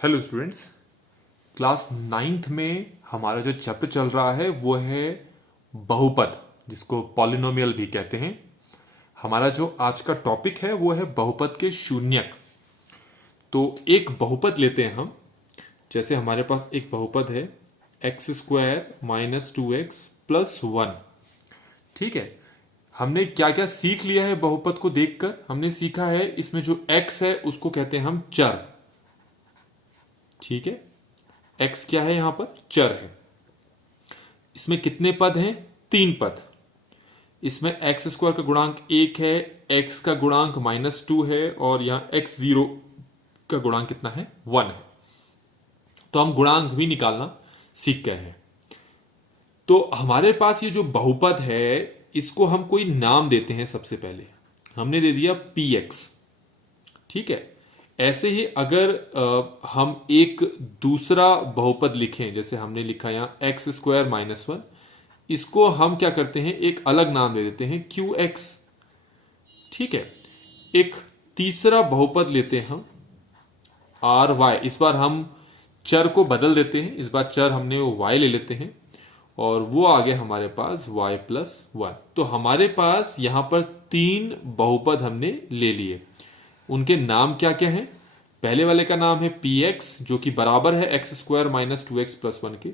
Hello students. Class ninth में हमारा जो चैप्टर चल रहा है वो है बहुपद, जिसको पॉलिनोमियल भी कहते हैं। हमारा जो आज का टॉपिक है वो है बहुपद के शून्यक। तो एक बहुपद लेते हैं हम। जैसे हमारे पास एक बहुपद है x square minus 2x plus 1। ठीक है, हमने क्या क्या सीख लिया है बहुपद को देखकर। हमने सीखा है इसमें जो x है उसको कहते हैं हम चर। ठीक है, x क्या है? यहां पर चर है। इसमें कितने पद हैं? 3 पद। इसमें एक्स स्क्वायर का गुणांक 1 है, x का गुणांक -2 है और यहां x0 का गुणांक कितना है? 1 है। तो हम गुणांक भी निकालना सीख गए हैं। तो हमारे पास ये जो बहुपद है इसको हम कोई नाम देते हैं। सबसे पहले हमने दे दिया px। ठीक है, ऐसे ही अगर हम एक दूसरा बहुपद लिखें, जैसे हमने लिखा यहां एक्स स्क्वायर -1, इसको हम क्या करते हैं, एक अलग नाम दे देते हैं QX। ठीक है, एक तीसरा बहुपद लेते हैं हम RY। इस बार हम चर को बदल देते हैं, इस बार चर हमने वो y ले लेते हैं और वो आ गया हमारे पास y+1। तो हमारे पास यहां पर 3 बहुपद हमने ले लिए। उनके नाम क्या क्या हैं? पहले वाले का नाम है px, जो कि बराबर है x square minus 2x plus 1 के।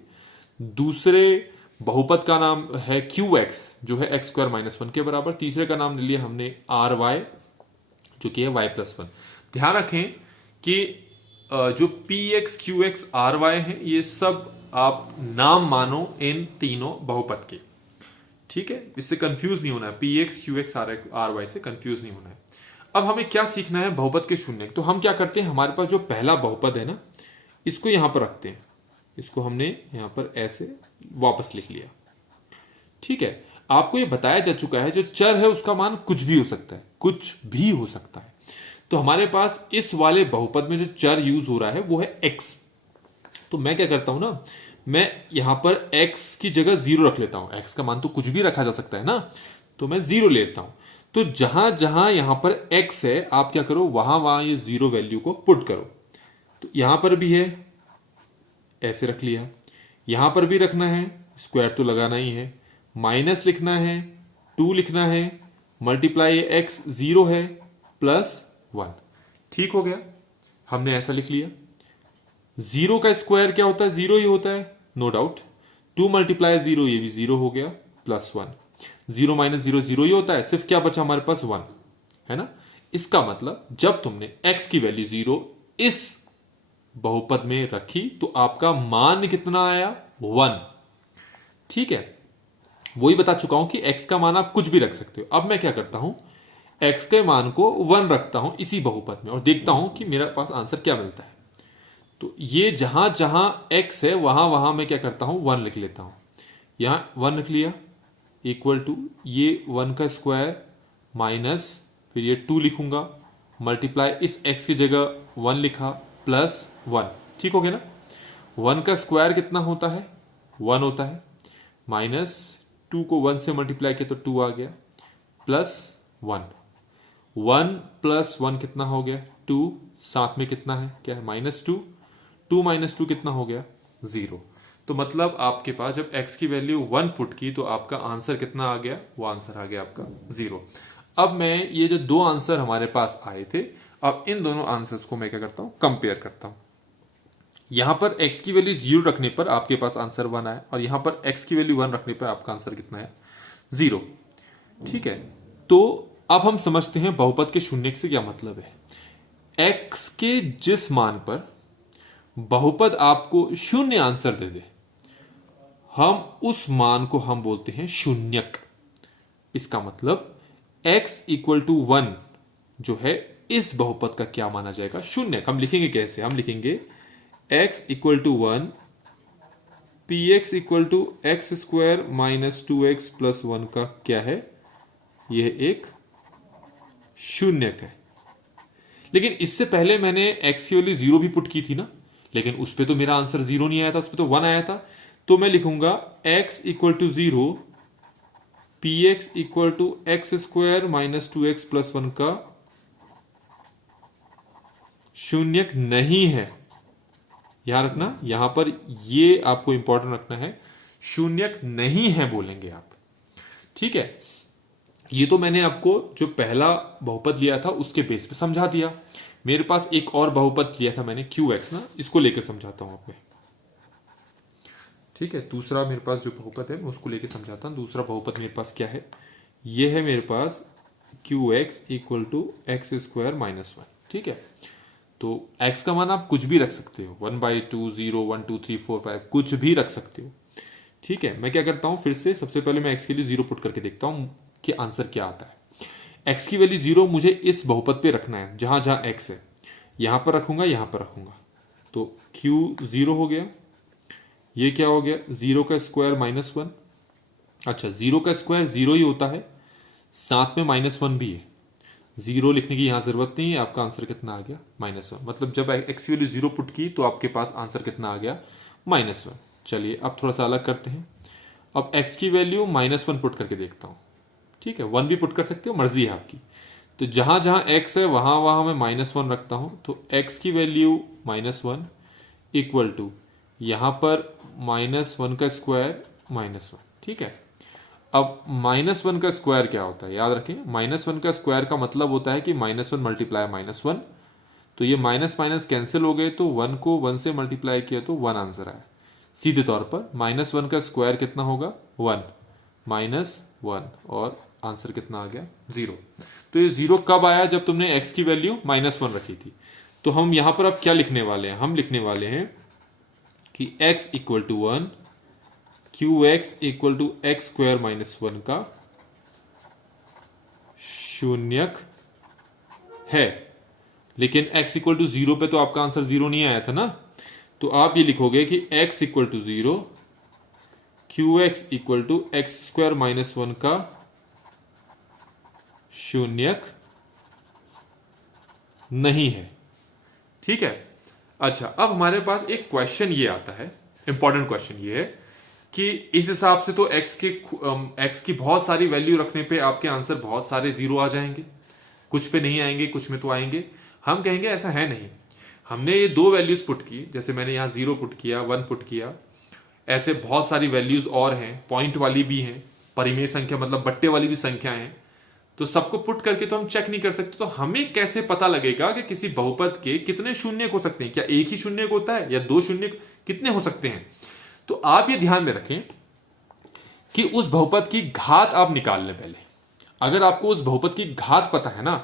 दूसरे बहुपद का नाम है qx, जो है एक्स स्क्वायर -1 के बराबर। तीसरे का नाम ले लिया हमने ry, जो कि है y+1। ध्यान रखें कि जो px qx ry है ये सब आप नाम मानो इन तीनों बहुपद के। ठीक है, इससे कंफ्यूज नहीं होना है, px qx ry से कंफ्यूज नहीं होना है। अब हमें क्या सीखना है? बहुपद के शून्यक। तो हम क्या करते हैं, हमारे पास जो पहला बहुपद है ना, इसको यहां पर रखते हैं। इसको हमने यहां पर ऐसे वापस लिख लिया। ठीक है, आपको यह बताया जा चुका है जो चर है उसका मान कुछ भी हो सकता है, कुछ भी हो सकता है। तो हमारे पास इस वाले बहुपद में जो चर यूज हो रहा है वो है x। तो मैं क्या करता हूं ना, मैं यहां पर x की जगह 0 रख लेता हूं। x का मान तो कुछ भी रखा जा सकता है ना, तो मैं 0 लेता हूं। तो जहां जहां यहां पर x है, आप क्या करो, वहां वहां ये 0 वैल्यू को पुट करो। तो यहां पर भी है, ऐसे रख लिया। यहां पर भी रखना है, स्क्वायर तो लगाना ही है, माइनस लिखना है, 2 लिखना है, मल्टीप्लाई x 0 है +1। ठीक हो गया, हमने ऐसा लिख लिया। 0 का स्क्वायर क्या होता है? 0 ही होता है, नो डाउट। 2 मल्टीप्लाई 0, ये भी 0 हो गया, +1। 0 - 0 0 ही होता है, सिर्फ क्या बचा हमारे पास? 1 है ना। इसका मतलब जब तुमने x की वैल्यू 0 इस बहुपद में रखी तो आपका मान कितना आया? 1। ठीक है, वही बता चुका हूं कि x का मान आप कुछ भी रख सकते हो। अब मैं क्या करता हूं, x के मान को 1 रखता हूं इसी बहुपद में और देखता हूं कि मेरे पास आंसर क्या मिलता है। तो ये जहां जहां x है वहां वहां मैं क्या करता हूं, 1 लिख लेता हूं। यहां 1 लिख लिया, इक्वल टू ये 1 का स्क्वायर माइनस, फिर ये 2 लिखूंगा, मल्टीप्लाई इस x की जगह 1 लिखा, +1। ठीक हो गया ना। 1 का स्क्वायर कितना होता है? 1 होता है, माइनस 2 को 1 से मल्टीप्लाई किया तो 2 आ गया, +1। 1 + 1 कितना हो गया? 2। साथ में कितना है? क्या है? -2। 2 - 2 कितना हो गया? 0। तो मतलब आपके पास जब x की वैल्यू 1 पुट की तो आपका आंसर कितना आ गया? वो आंसर आ गया आपका 0। अब मैं ये जो 2 आंसर हमारे पास आए थे, अब इन दोनों आंसर्स को मैं क्या करता हूं, कंपेयर करता हूं। यहां पर x की वैल्यू 0 रखने पर आपके पास आंसर 1 आया और यहां पर x की वैल्यू 1 रखने पर आपका आंसर कितना है? 0। ठीक है, तो अब हम समझते हैं बहुपद के शून्यक से क्या मतलब है। x के जिस मान पर बहुपद आपको शून्य आंसर दे दे, हम उस मान को हम बोलते हैं शून्यक। इसका मतलब x = 1 जो है इस बहुपद का क्या माना जाएगा? शून्यक। हम लिखेंगे कैसे? हम लिखेंगे x = 1, px = x² - 2x + 1 का क्या है? यह एक शून्यक है। लेकिन इससे पहले मैंने x की वैल्यू 0 भी पुट की थी ना, लेकिन उस पर तो मेरा आंसर 0 नहीं आया था, उस पर तो 1 आया था। तो मैं लिखूंगा x = 0, px = x² - 2x + 1 का शून्यक नहीं है। यहां रखना, यहां पर ये आपको इंपॉर्टेंट रखना है, शून्यक नहीं है बोलेंगे आप। ठीक है, ये तो मैंने आपको जो पहला बहुपद लिया था उसके बेस पे समझा दिया। मेरे पास एक और बहुपद लिया था मैंने QX ना, इसको लेकर समझाता हूं आपको। ठीक है, दूसरा मेरे पास जो बहुपद है मैं उसको लेकर समझाता हूं। दूसरा बहुपद मेरे पास क्या है, ये है मेरे पास QX equal to x square minus one. ठीक है, तो x का मान आप कुछ भी रख सकते हो, 1/2, 0, 1, 2, 3, 4, 5 कुछ भी रख सकते हो। ठीक है, मैं क्या करता हूं, फिर से सबसे पहले मैं x के लिए 0 पुट करके देखता हूं कि आंसर क्या आता है। x की वैल्यू 0 मुझे इस बहुपद पे रखना है, जहां जहां x है, यहां पर रखूंगा, यहां पर रखूंगा, तो q 0 हो गया। ये क्या हो गया, 0 का स्क्वायर माइनस वन। अच्छा, 0 का स्क्वायर 0 ही होता है, साथ में -1 भी है। 0 लिखने की यहां जरूरत नहीं है। आपका आंसर कितना आ गया, -1। मतलब जब x की वैल्यू 0 पुट की तो आपके पास आंसर कितना आ गया, -1। चलिए अब थोड़ा सा अलग करते हैं। अब x की वैल्यू -1 पुट करके देखता हूं। ठीक है, 1 भी पुट कर सकते हो, मर्जी है आपकी। तो जहां जहां x है वहां वहां मैं -1 रखता हूं, तो x की वैल्यू -1 इक्वल टू यहां पर -1 का स्क्वायर -1। ठीक है, अब -1 का स्क्वायर क्या होता है, याद रखें, -1 का स्क्वायर का मतलब होता है कि -1 मल्टीप्लाई -1। तो ये माइनस माइनस कैंसिल हो गए, तो 1 को 1 से मल्टीप्लाई किया तो 1 आंसर आया। सीधे तौर पर -1 का स्क्वायर कितना होगा, 1 -1, और आंसर कितना आ गया, 0। तो ये 0 कब आया, जब तुमने x की वैल्यू -1 रखी थी। तो हम यहां पर अब क्या लिखने वाले हैं, हम लिखने वाले हैं कि x equal to 1, QX equal to x square -1 का शून्यक है। लेकिन x इक्वल टू 0 पे तो आपका आंसर 0 नहीं आया था ना, तो आप ये लिखोगे कि x equal to 0, QX equal to x square -1 का शून्यक नहीं है। ठीक है, अच्छा अब हमारे पास एक क्वेश्चन ये आता है, इंपॉर्टेंट क्वेश्चन ये है कि इस हिसाब से तो x की बहुत सारी वैल्यू रखने पे आपके आंसर बहुत सारे 0 आ जाएंगे, कुछ पे नहीं आएंगे, कुछ में तो आएंगे। हम कहेंगे ऐसा है नहीं, हमने ये दो वैल्यूज पुट की, जैसे मैंने यहां 0 पुट किया, 1 पुट किया, ऐसे बहुत सारी वैल्यूज और हैं, पॉइंट वाली भी हैं, परिमेय संख्या मतलब बट्टे वाली भी संख्या है। तो सबको पुट करके तो हम चेक नहीं कर सकते, तो हमें कैसे पता लगेगा कि किसी बहुपद के कितने शून्य हो सकते हैं, क्या एक ही शून्य होता है या दो शून्य कितने हो सकते हैं। तो आप ये ध्यान में रखें कि उस बहुपद की घात आप निकाल लें पहले। अगर आपको उस बहुपद की घात पता है ना,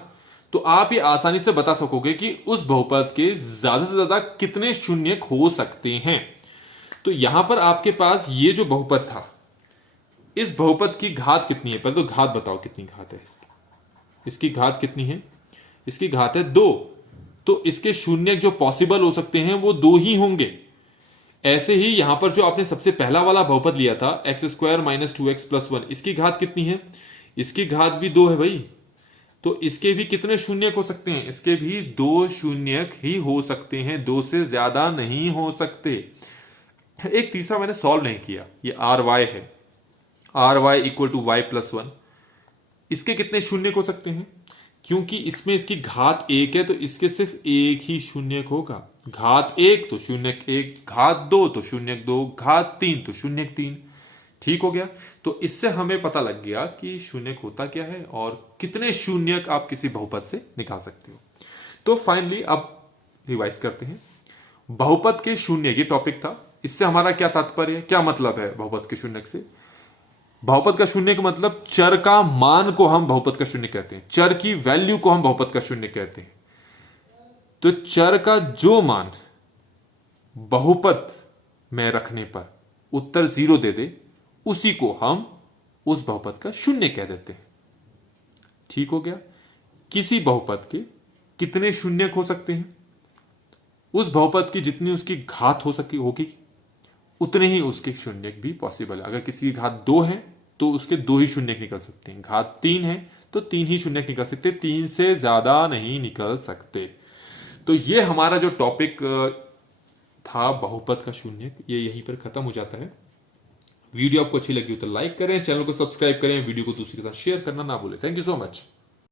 तो आप ये आसानी से बता सकोगे कि उस बहुपद के ज्यादा से ज्यादा कितने शून्य हो सकते हैं। तो यहां पर आपके पास ये जो बहुपद था, इस बहुपद की घात कितनी है, पहले तो घात बताओ कितनी घात है इसकी घात कितनी है, इसकी घात है 2। तो इसके शून्य जो पॉसिबल हो सकते हैं वो 2 ही होंगे। ऐसे ही यहां पर जो आपने सबसे पहला वाला बहुपद लिया था एक्स स्क्वायर -2x + 1, इसकी घात कितनी है, इसकी घात भी 2 है भाई। तो इसके भी कितने शून्यक हो सकते हैं, इसके भी 2 शून्यक ही हो सकते हैं, 2 से ज्यादा नहीं हो सकते। एक तीसरा मैंने सॉल्व नहीं किया, ये ry है, ry इक्वल टू y + 1, इसके कितने शून्यक हो सकते हैं, क्योंकि इसमें इसकी घात 1 है तो इसके सिर्फ एक ही शून्यक होगा। घात 1 तो शून्यक 1, घात 2 तो शून्यक 2, घात 3 तो शून्यक 3। ठीक हो गया, तो इससे हमें पता लग गया कि शून्यक होता क्या है और कितने शून्यक आप किसी बहुपद से निकाल सकते हो। तो फाइनली अब रिवाइज करते हैं, बहुपद के शून्य ये टॉपिक था। इससे हमारा क्या तात्पर्य, क्या मतलब है बहुपद के शून्यक से। बहुपद का शून्य का मतलब चर का मान को हम बहुपद का शून्य कहते हैं, चर की वैल्यू को हम बहुपद का शून्य कहते हैं। तो चर का जो मान बहुपद में रखने पर उत्तर 0 दे दे, उसी को हम उस बहुपद का शून्य कह देते हैं। ठीक हो गया, किसी बहुपद के कितने शून्यक हो सकते हैं, उस बहुपद की जितनी उसकी घात हो सकी होगी उतने ही उसके शून्यक भी पॉसिबल है। अगर किसी की घात 2 है तो उसके 2 ही शून्यक निकल सकते हैं, घात 3 है तो 3 ही शून्यक निकल सकते, 3 से ज्यादा नहीं निकल सकते। तो ये हमारा जो टॉपिक था बहुपद का शून्यक, ये यहीं पर खत्म हो जाता है। वीडियो आपको अच्छी लगी हो तो लाइक करें, चैनल को सब्सक्राइब करें, वीडियो को दूसरे के साथ शेयर करना ना भूलें। Thank you so much.